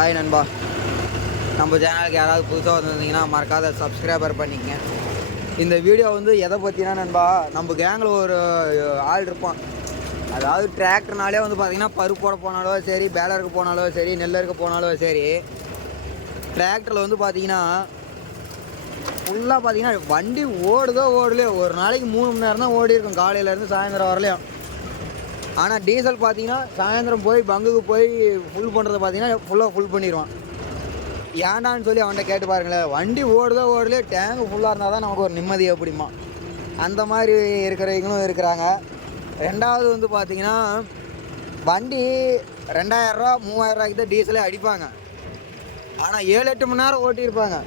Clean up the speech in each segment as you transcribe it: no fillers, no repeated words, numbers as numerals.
Hi நண்பா, நம்ம சேனலுக்கு யாராவது புதுசாக வந்திருந்தீங்கன்னா மறக்காத சப்ஸ்கிரைபர் பண்ணிக்கங்க. இந்த வீடியோ வந்து எதை பற்றினா நண்பா, நம்ம கேங்கில் ஒரு ஆள் இருப்பான். அதாவது டிராக்டர்னாலே வந்து பார்த்திங்கன்னா பருப்போட போனாலும் சரி, பேலருக்கு போனாலும் சரி, நெல்லருக்கு போனாலும் சரி, டிராக்டரில் வந்து பார்த்திங்கன்னா ஃபுல்லாக பார்த்திங்கன்னா வண்டி ஓடலையோ ஒரு நாளைக்கு 3 மணி நேரம் தான் ஓடி இருக்கும், காலையிலேருந்து சாயந்தரம் வரலையும். ஆனால் டீசல் பார்த்தீங்கன்னா சாயந்தரம் போய் பங்குக்கு போய் ஃபுல் பண்ணுறத பார்த்தீங்கன்னா ஃபுல் பண்ணிடுவான். ஏன்டான்னு சொல்லி அவன்கிட்ட கேட்டு பாருங்களேன். வண்டி ஓடலையே டேங்கு ஃபுல்லாக இருந்தால் தான் நமக்கு ஒரு நிம்மதி அப்படிமா. அந்த மாதிரி இருக்கிறவங்களும் இருக்கிறாங்க. ரெண்டாவது வந்து பார்த்தீங்கன்னா வண்டி 2000 3000 தான் டீசலே அடிப்பாங்க. ஆனால் 7-8 மணி நேரம் ஓட்டியிருப்பாங்க.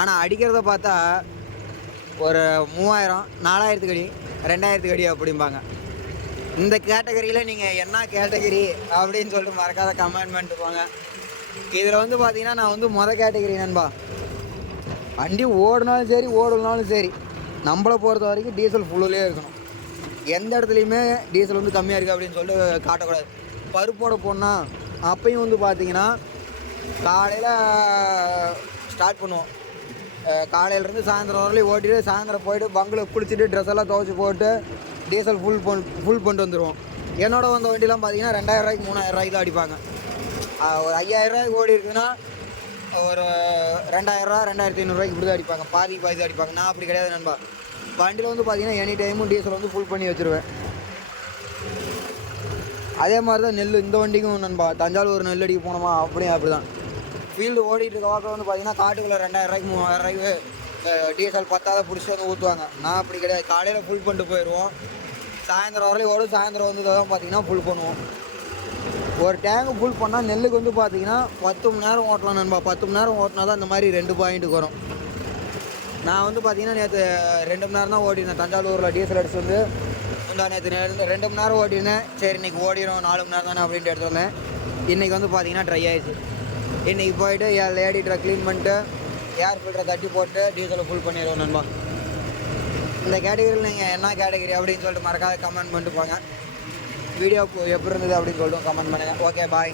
ஆனால் அடிக்கிறத பார்த்தா ஒரு 3000 4000 அடி 2000 அடி அப்படிம்பாங்க. இந்த கேட்டகரியில் நீங்கள் என்ன கேட்டகரி அப்படின்னு சொல்லிட்டு மறக்காத கமெண்ட் பண்ணிட்டு போங்க. இதில் வந்து பார்த்தீங்கன்னா நான் வந்து கேட்டகரி நண்பா. வண்டி ஓடினாலும் சரி ஓடலனாலும் சரி, நம்மளை பொறுத்த வரைக்கும் டீசல் ஃபுல்லுலேயே இருக்கணும். எந்த இடத்துலையுமே டீசல் வந்து கம்மியாக இருக்குது அப்படின்னு சொல்லிட்டு காட்டக்கூடாது. பருப்போட போனால் அப்பையும் வந்து பார்த்தீங்கன்னா காலையில் ஸ்டார்ட் பண்ணுவோம். காலையிலேருந்து சாயந்தரம் வரலையும் ஓட்டிட்டு சாயந்தரம் போய்ட்டு பங்கில் குளிச்சுட்டு ட்ரெஸ் எல்லாம் துவைச்சி போட்டு டீசல் ஃபுல் பண்ணிட்டு வந்துடுவோம். என்னோட வந்த வண்டிலாம் பார்த்தீங்கன்னா 2000 3000 தான் அடிப்பாங்க. ஒரு 5000 ஓடி இருக்குதுன்னா ஒரு 2000 2500 இப்படி தான் அடிப்பாங்க. பாதி தான் அடிப்பாங்க. நான் அப்படி கிடையாது நண்பா. வண்டியில் வந்து பார்த்தீங்கன்னா எனி டைமும் டீசல் வந்து ஃபுல் பண்ணி வச்சுருவேன். அதே மாதிரி தான் நெல் இந்த வண்டிக்கும் நண்பா. தஞ்சாவூர் நெல் அடிக்க போனோமா அப்படி தான் ஃபீல்டு ஓடிட்டு இருக்க வாக்கில் வந்து பார்த்தீங்கன்னா காட்டுக்குள்ளே 2000 3000 டீசல் பத்தாத பிடிச்சி வந்து ஊற்றுவாங்க. நான் அப்படி கிடையாது. காலையில் ஃபுல் பண்ணிட்டு போயிடுவோம். சாயந்தரம் வரலையும் ஓடும். சாயந்தரம் வந்து தான் பார்த்தீங்கன்னா ஃபுல் பண்ணுவோம். ஒரு டேங்கு ஃபுல் பண்ணால் நெல்லுக்கு வந்து பார்த்தீங்கன்னா 10 மணி நேரம் ஓட்டலாம் நண்பா. 10 மணி நேரம் ஓட்டினா தான் இந்த மாதிரி 2 பாயிண்ட்டுக்கு வரும். நான் வந்து பார்த்தீங்கன்னா நேற்று 2 மணி நேரம் தான் ஓட்டியிருந்தேன். தஞ்சாவூரில் டீசல் அடிச்சு வந்து நேற்று 2 மணி நேரம் ஓட்டியிருந்தேன். சரி இன்றைக்கி ஓடிடும் 4 மணி நேரம் தானே அப்படின்ட்டு எடுத்துருந்தேன். இன்றைக்கி வந்து பார்த்தீங்கன்னா ட்ரை ஆகிடுச்சு. இன்றைக்கி போய்ட்டு என் லேடி ட்ரக் க்ளீன் பண்ணிட்டு ஏர் ஃபில்டரை தட்டி போட்டு டீசலை ஃபுல் பண்ணிடுவோம் நண்பா. இந்த கேட்டகரியில் நீங்கள் என்ன கேட்டகரி அப்படின்னு சொல்லிட்டு மறக்காத கமெண்ட் பண்ணிட்டு போங்க. வீடியோ எப்படி இருந்தது அப்படின்னு சொல்லிட்டு கமெண்ட் பண்ணுங்கள். Okay bye.